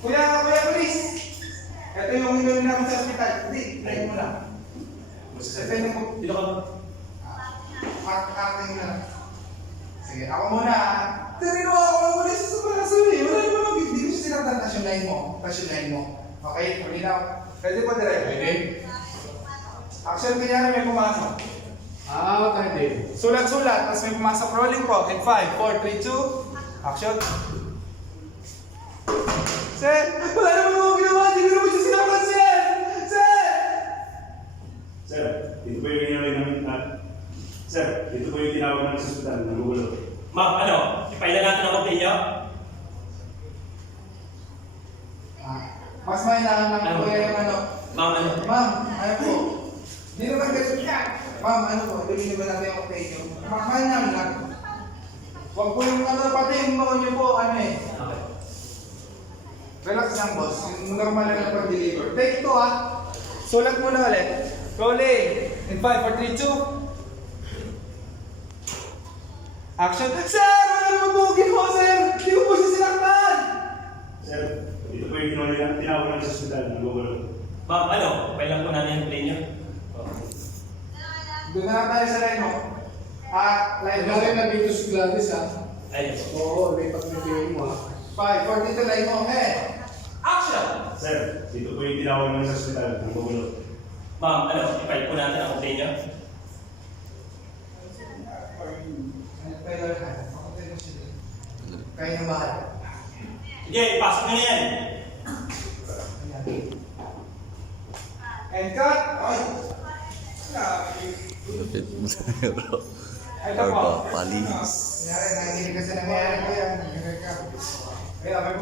Kuya Police! Ito yung hinuli namin sa hospital. Hindi, try mo lang. Ito yung Dito ka ba? acting na. Sige, ako muna. Tingnan mo ako ng police sa pagkasabi. Wala naman hindi ko siya sinaktan. Tasyonahin mo. Okay, malinaw. Pwede po direct. Pwede? Action, kanyari may pumasok. Pwede. Sulat-sulat, tapos may pumasok. Rolling po. In 5, 4, 3, 2. Action. Sir, wala naman ako ginawa. Hindi ko naman siya sinaktan, sir! Sir! Sir, dito po yung ginawin namin. Sir, dito po yung tinawag namin sa hospital. Nagugulo. Ma'am, ano? Ipailan natin ang complaint niyo? Mas mainaan ng kuya yung ano. Ma'am, ano? Ma'am, ano po? Hindi naman ganun ka. Ma'am, ano po? Bilhin ba natin yung pay nyo? Mahal namin lang. Huwag po yung ano, pati yung noon nyo po, ano eh. Okay. Relax lang, boss. Yung normal lang na pag-deliver. Take 2 ah. Sulat mo na ulit. Rolling. In 5, 4, 3, 2. Action. Sir! Wala naman po ginawa, sir! Hindi ko po siya sinaktan! Sir, dito po yung tinawag namin sa hospital. Nagugulo. Ma'am, ano? Ipailan po natin yung complaint niyo? Doon na lang tayo sa line mo. Line mo. Lagi na dito si Gladys ha. Ayun. Oo, may pag-review mo ha. 5, 4, dito line mo. Action! Sir, dito po yung tinawag namin sa hospital. Nagugulo. Ma'am, ano? Ipailan po natin ang complaint niyo? Kaya na mahal. Sige, ipasok nyo na yan. And cut! Ay! Lupit mo tayo, bro. Ito po. Palis. Nangyari, nanginig kasi nangyari ko yan. Kaya may